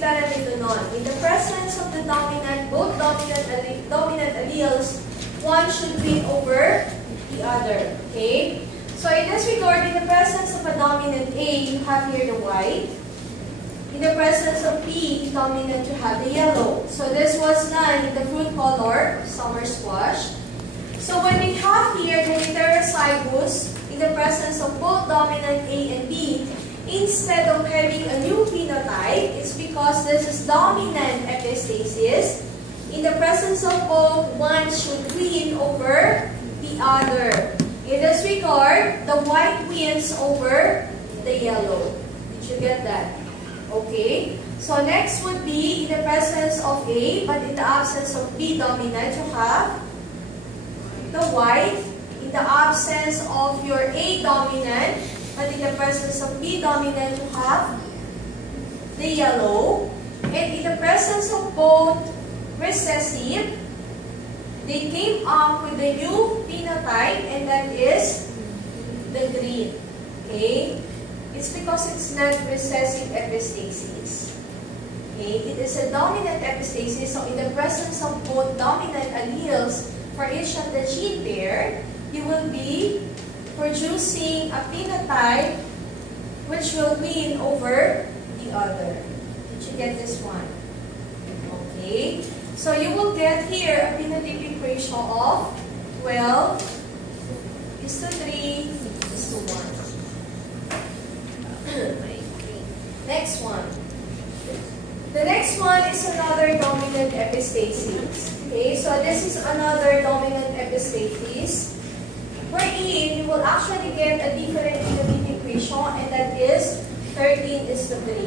baliktaran nito nun. In the presence of the dominant, both dominant alleles, one should win over the other. Okay? So in this regard, in the presence of a dominant A, you have here the white. In the presence of P, dominant, you have the yellow. So this was done in the fruit color, summer squash. So when we have here the heterozygous, in the presence of both dominant A and B, instead of having a new phenotype, it's because this is dominant epistasis. In the presence of both, one should win over the other. In this regard, the white wins over the yellow. Did you get that? Okay. So next would be in the presence of A, but in the absence of B dominant, you have the white. In the absence of your A dominant, but in the presence of B dominant, you have the yellow. And in the presence of both recessive, they came up with a new phenotype, and that is the green. Okay? It's because it's not recessive epistasis. Okay? It is a dominant epistasis, so in the presence of both dominant alleles for each of the gene pair, you will be producing a phenotype which will win over the other. Did you get this one? Okay. So you will get here a phenotypic ratio of 12 is to 3 is to 1. Next one. The next one is another dominant epistasis. Okay, so this is another dominant epistasis wherein you will actually get a different phenotypic ratio, and that is 13 is to 3.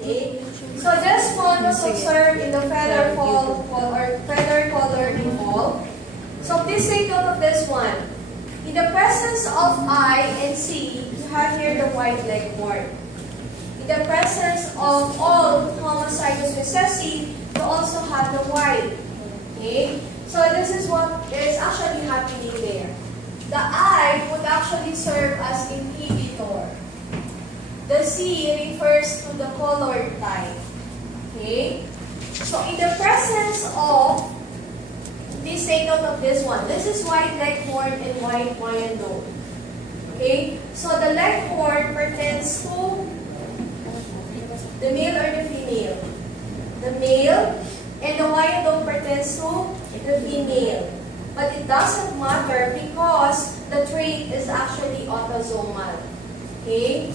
Okay? So this one was observed in the feather fall or feather colored fall. So please take note of this one. In the presence of I and C, you have here the white leghorn. In the presence of all homozygous recessive, you also have the white. Okay? So this is what is actually happening there. The I would actually serve as inhibitor. The C refers to the colored type. Okay? So in the presence of, please take note of this one. This is white leghorn and white Wyandotte. Okay? So the leghorn pertains to the male or the female? The male. And the Wyandotte pertains to the female. But it doesn't matter because the trait is actually autosomal. Okay?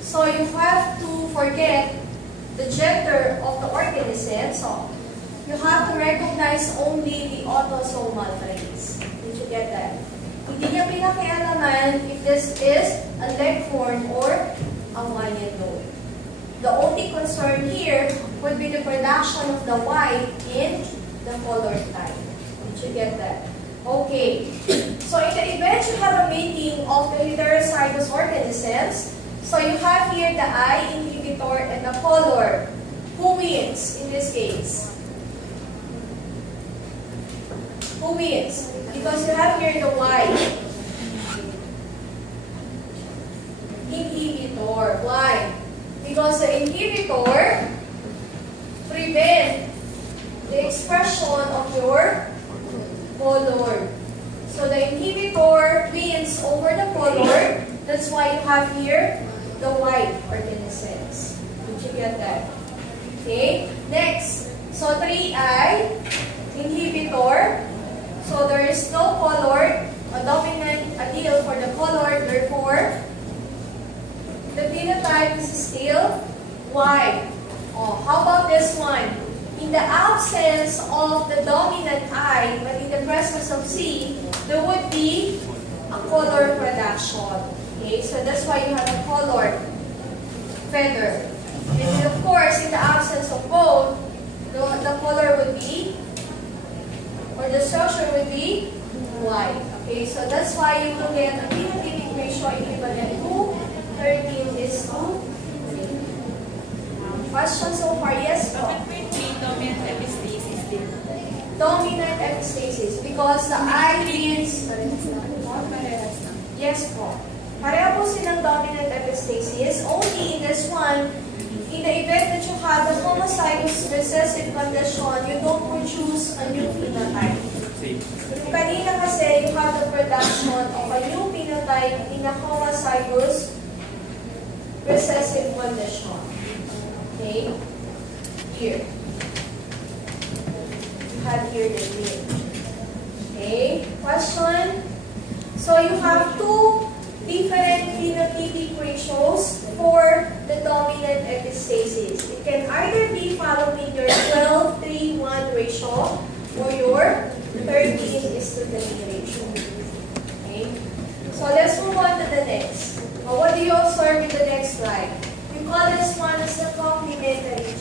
So you have to forget the gender of the organism. So you have to recognize only the autosomal traits. Did you get that? Hindi niya pinakialaman if this is a leghorn or a Wyandotte. The only concern here would be the production of the white in the colored type. Did you get that? Okay. So in the event you have a mating of the heterozygous organisms, so you have here the I inhibitor and the color. Who wins in this case? Who wins? Because you have here the white inhibitor. Why? Because the inhibitor prevents the expression of your color. So the inhibitor wins over the color. That's why you have here the white organisms. Did you get that? Okay. Next. So 3I inhibitor. So there is no color, a dominant allele for the color. Therefore, the phenotype is still white. Oh, how about this one? In the absence of the dominant I, but in the presence of C, there would be a color production. Okay, so that's why you have a colored feather. And of course, in the absence of both, the color would be, or the structure would be white. Okay, so that's why you will get a phenotypic ratio equivalent to 13 is to 3. Question so far? Yes po. Dominant epistasis din. Dominant epistasis because the I means Parehas lang. yes po. Pareho po silang dominant epistasis. Only in this one, in the event that you have the homozygous recessive condition, you don't produce a new phenotype. Yung kanina kasi, you have the production of a new phenotype in a homozygous recessive condition. Okay? Here. You have here the name. Okay? Question? So you have two different phenotypic ratios for the dominant epistasis. It can either be following your 12:3:1 ratio or your 13:3 ratio. Okay? So let's move on to the next. What do you observe in the next slide? You call this one as the complementary